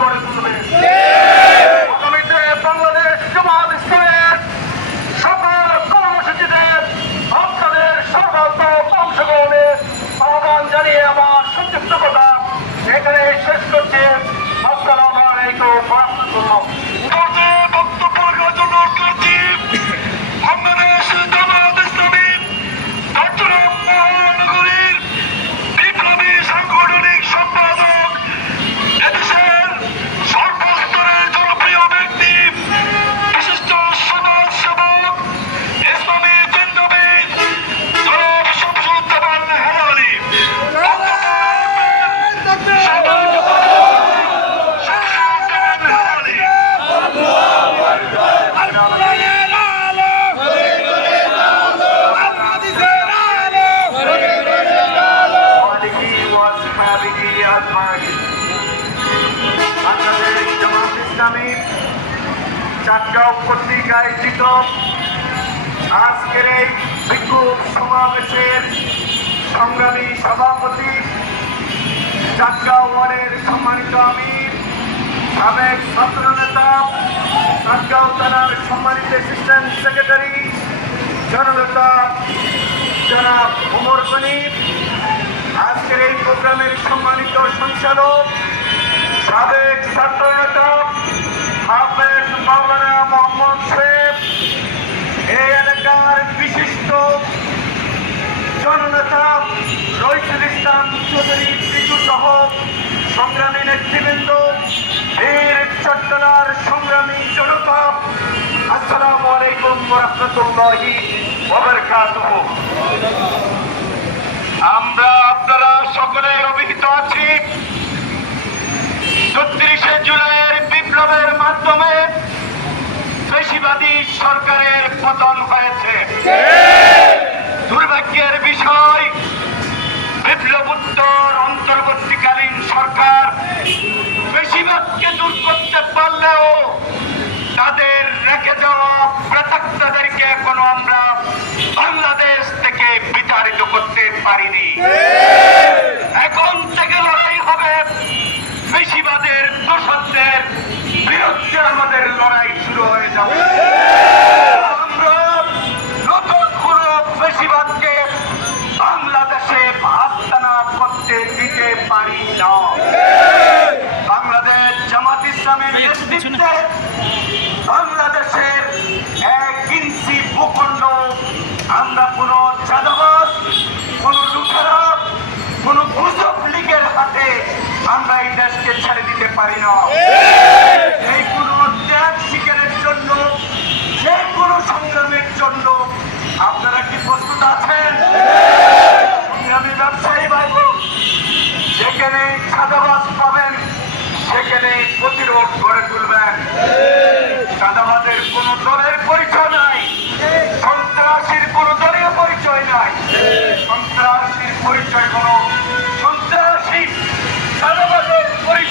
করে তুলবে। আয়োজিত আজকের এই বিক্ষোভ সমাবেশের সংগ্রামী সভাপতি চাটগাঁও ওয়ার্ডের সম্মানিত আমির সাবেক ছাত্র নেতা চাটগাঁও থানার সম্মানিত অ্যাসিস্ট্যান্ট সেক্রেটারি জননেতা জনাব উমর গনিব আজকের এই প্রোগ্রামের সম্মানিত সঞ্চালক, সাবেক ছাত্র নেতা হাফেজ মাওলানা মোহাম্মদ শেখ এই এলাকার বিশিষ্ট জননেতা রইসুল ইসলাম চৌধুরী টিটু সহ সংগ্রামী নেতৃবৃন্দ, বীর চট্টলার সংগ্রামী জনতা, আসসালামু আলাইকুম রহমতুল্লাহি আমরা আপনারা সকলে অভিহিত আছি। ছত্রিশে জুলাইয়ের বিপ্লবের মাধ্যমে বেশিবাদী সরকারের পতন হয়েছে। দুর্ভাগ্যের বিষয়, বিপ্লবোত্তর অন্তর্বর্তীকালীন সরকার বেশিরভাগকে দূর করতে পারলেও তাদের রেখে যাওয়া প্রেতাত্মাদেরকে এখনও আমরা বাংলাদেশ থেকে বিতাড়িত করতে পারিনি। আমরা এই দেশকে ছেড়ে দিতে পারি না। এই কোনো ত্যাগ শিকারের জন্য যে কোনো সংগ্রামের জন্য। আপনারা কি প্রস্তুত আছেন? আমি ব্যবসায়ী ভাই যেখানে চাঁদাবাজ পাবেন সেখানে প্রতিরোধ গড়ে তুলবেন। চাঁদাবাজের কোন দলের পরিচয় নাই সন্ত্রাসীর কোন দলীয় পরিচয় নাই। সন্ত্রাসীর পরিচয় কোন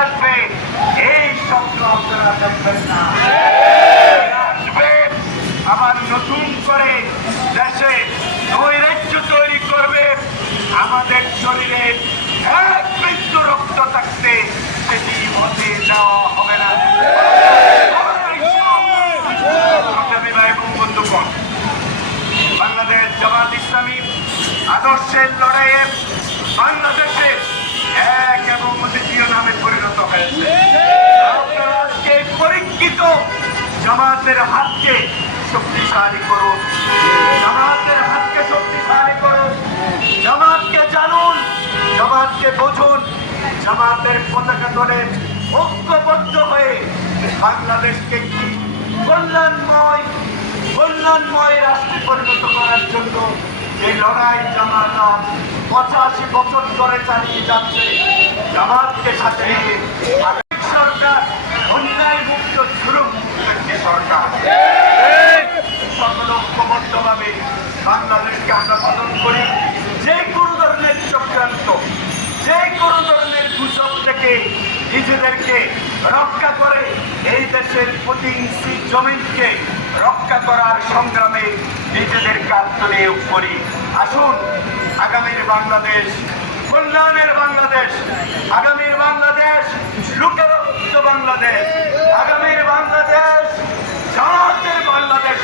আসবে, এই স্বপ্ন আপনারা দেখবেন না। আসবে আবার নতুন করে দেশে নৈরাজ্য তৈরি করবে। আমাদের শরীরে এক বিন্দু রক্ত থাকতে সেটি হতে যাওয়া হবে না। বাংলাদেশ জামাত ইসলামী আদর্শের লড়াইয়ে বাংলাদেশে এক এবং দ্বিতীয় নামে পরিণত হয়েছে। আপনারা আজকে পরীক্ষিত জামাতের হাতকে শক্তিশালী করুন। জামাতের হাতকে শক্তিশালী করুন। জামাতকে জানুন। জামাতকে বুঝুন। জামাতের পতাকা ধরে ঐক্যবদ্ধ হয়ে বাংলাদেশকে কি কল্যাণময় কল্যাণময় রাষ্ট্রে পরিণত করার জন্য এই লড়াই জামাতা পঁচাশি বছর ধরে চালিয়ে যাচ্ছে। জামাতকে সাথে নিয়ে সরকার অন্যায় মুক্ত সুরম সরকার। সকল বাংলাদেশকে আমরা পালন করি। যে কোনো ধরনের চক্রান্ত, যে কোনো ধরনের গুজব থেকে নিজেদেরকে রক্ষা করে এই দেশের প্রতি ইঞ্চি জমিনকে রক্ষা করার সংগ্রামে নিজেদের কাজ নিয়োগ করি আসুন, আগামীর বাংলাদেশ, কল্যাণের বাংলাদেশ, আগামীর বাংলাদেশ লুকের বাংলাদেশ, আগামীর বাংলাদেশ জনতের বাংলাদেশ